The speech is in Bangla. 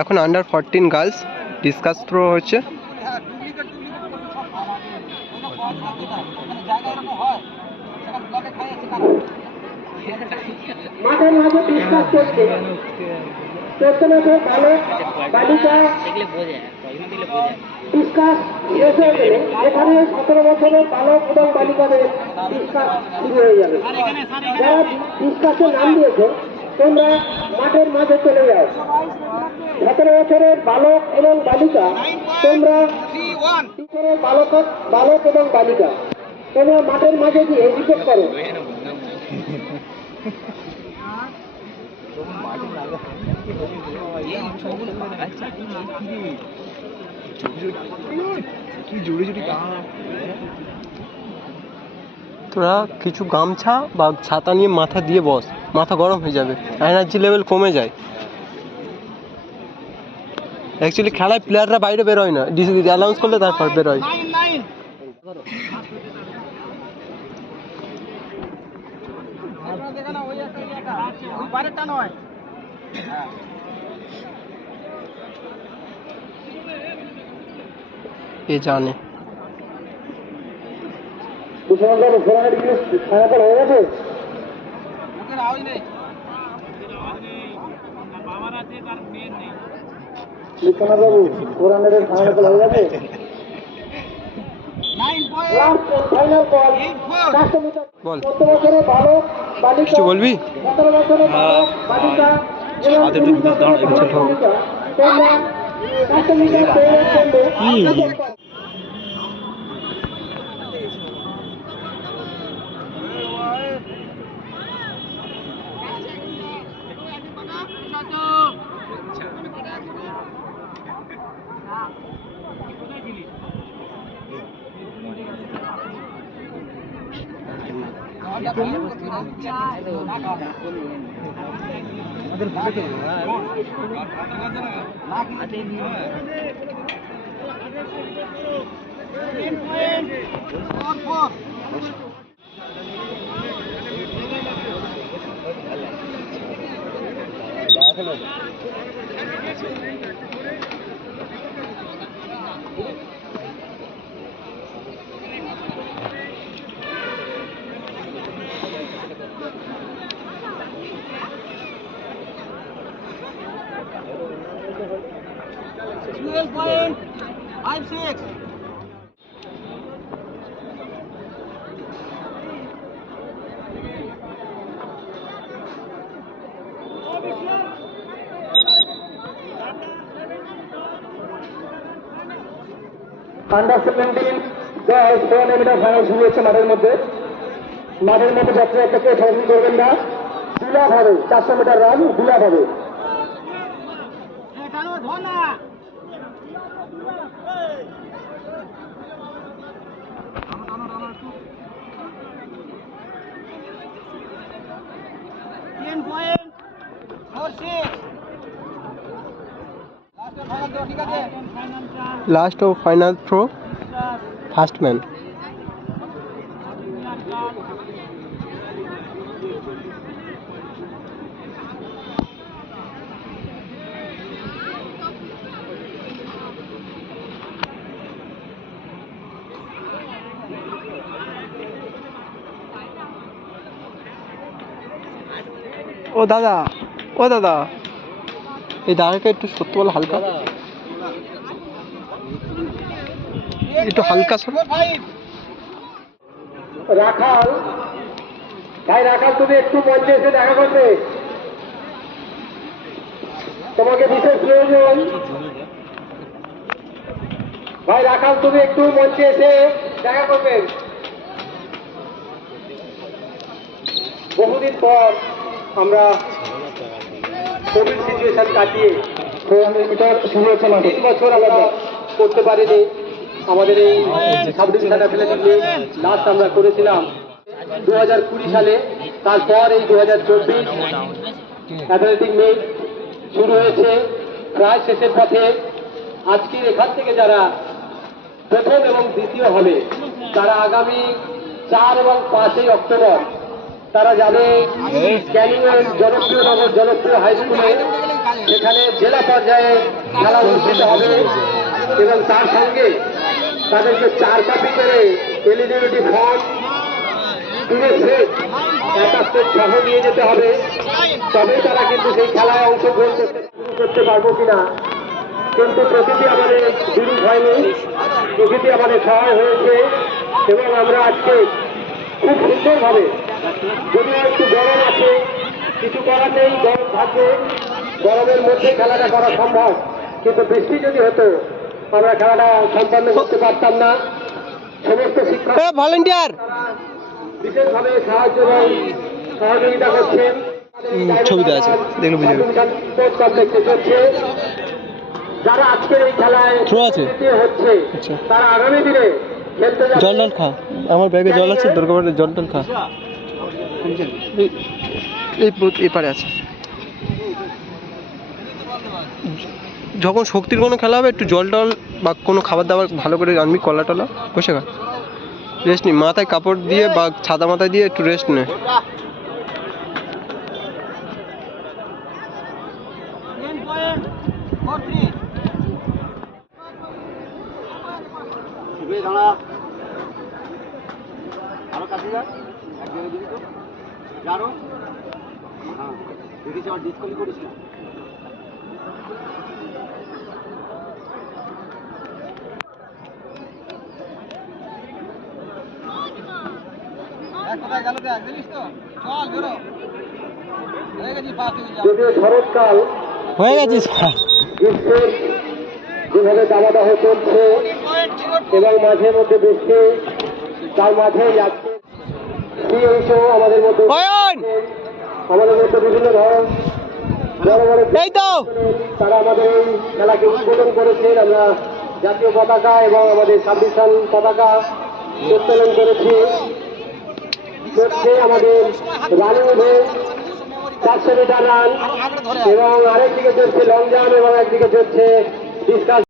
এখন আন্ডার 14 গার্লস ডিসকাস থ্রো হচ্ছে। মাঠের মাঝে ডিসকাস চলছে। 14 বছর বালক বালিকা ডিসকাস শেষ হয়ে গেলে এখানে 17 বছরের বালক এবং বালিকাদের ডিসকাস শুরু হয়ে যাবে। যারা ডিসকাসের নাম দিয়েছে তোমরা মাঠের মাঝে চলে যাও। 17 বছরের বালক এবং বালিকা তোমরা বালক এবং বালিকা তোমরা মাঠের মাঝে গিয়ে উইকেট করো। তোরা কিছু গামছা বা ছাতা নিয়ে মাথা দিয়ে বস, মাথা গরম হয়ে যাবে, এনার্জি লেভেল কমে যায়। অ্যাকচুয়ালি খেলায় প্লেয়াররা বাইরে বেরোয় না, ডিসি অ্যানাউন্স করলে তারপর বেরোয়। এ জানে হয়ে গেছে। বিশ্বনাথবাবু কোরআনের ফাইনাল হয়ে গেছে। বল, 14 বছরের বালক বালিকা, কিছু বলবি? 17 বছরের বালক বালিকা এবং 20 বছরের বালক বালিকা তোমরা 400 মিটার দৌড়ের জন্য আন্ডার 17 গার্লস 400 মিটার ফাইনাল শুরু হচ্ছে মাঠের মধ্যে। যাত্রী একটা খেলাধুলা করবেন না, বিলাপ হবে। 400 মিটার রান বিলাপ হবে। লাস্ট ও ফাইনাল থ্রো, ফার্স্ট ম্যান। ও দাদা, ও দাদা, এই দাদাকে একটু সত্যি বলো, হালকা একটু হালকা শোনো। রাখাল ভাই, রাখাল তুমি একটু মঞ্চে এসে দেখা করবে, তোমাকে বিশেষ প্রয়োজন। ভাই রাখাল, তুমি একটু মঞ্চে এসে দেখা করবেন। বহুদিন পর আমরা কোভিড সিচুয়েশন কাটিয়ে 400 মিটার শুরু হচ্ছে মাঠে। 3 বছর আমরা করতে পারিনি। আমাদের এই subdivision athletic meet last আমরা করেছিলাম 2020 সালে। তারপর এই 2024 অ্যাথলেটিক মিট শুরু হয়েছে, প্রায় শেষের পথে। আজকের এখান থেকে যারা প্রথম এবং দ্বিতীয় হবে। তারা আগামী 4 এবং 5 অক্টোবর তারা যাবে ক্যানিংয়ের জনপ্রিয় হাই স্কুলে, সেখানে জেলা পর্যায়ে খেলা অনুষ্ঠিত হবে এবং তার সঙ্গে তাদেরকে 4 কপি করে এলিজিবিলিটি ফর্ম, তুলে সেট, একটা সেট সহ নিয়ে যেতে হবে। তবেই তারা কিন্তু সেই খেলায় অংশগ্রহণ করতে পারবো কিনা। কিন্তু প্রকৃতি আমাদের বিরূপ হয়নি, প্রকৃতি আমাদের সহায় হয়েছে এবং আমরা আজকে খুব সুন্দরভাবে, যদিও একটু গরম আছে, কিছু করার নেই, গরম থাকবে, গরমের মধ্যে খেলাটা করা সম্ভব, কিন্তু বৃষ্টি যদি হতো আমরা খেলাটা সম্পন্ন করতে পারতাম না। সমস্ত শিক্ষক ভলেন্টিয়ার বিশেষভাবে সাহায্য এবং সহযোগিতা করছেন। ছবিতে আছে, দেখলে বুঝে যাবে। কমপ্লেক্সে চলছে। যারা আজকের এই খেলায় থ্রো আছে হচ্ছে আচ্ছা, তারা আগামী দিনে খেলতে যাবে। জল টল খা, আমার ব্যাগে জল আছে, দরকার পড়লে জল টল খা। এপারে আছে। যখন শক্তির কোনো খেলা হবে একটু জল টল বা কোনো খাবার দাবার ভালো করে আনবি, কলা টলা, বসে খা, রেস্ট নি, মাথায় কাপড় দিয়ে বা ছাতা মাথায় দিয়ে একটু রেস্ট নে। আরো কাছে যা, এক জায়গায় দিবি তো, যারো, হ্যাঁ, দেখিস আবার ডিসকালি করিস না। যদিও শরৎকাল হয়ে গেছিস গ্রীষ্মের যেভাবে দাবদাহ চলছে এবং মাঝে মধ্যে বৃষ্টি, তার মাঝেই আজকে আমাদের মধ্যে বিভিন্ন ধরনের বড় বড় এই তো তারা আমাদের এই খেলাকে উদ্বোধন করেছেন। আমরা জাতীয় পতাকা এবং আমাদের 26 রান পতাকা উত্তোলন করেছি। আমাদের রানিং ইভেন্ট 400 মিটার রান এবং আরেকদিকে চলছে লং জাম্প এবং একদিকে চলছে ডিসকাস।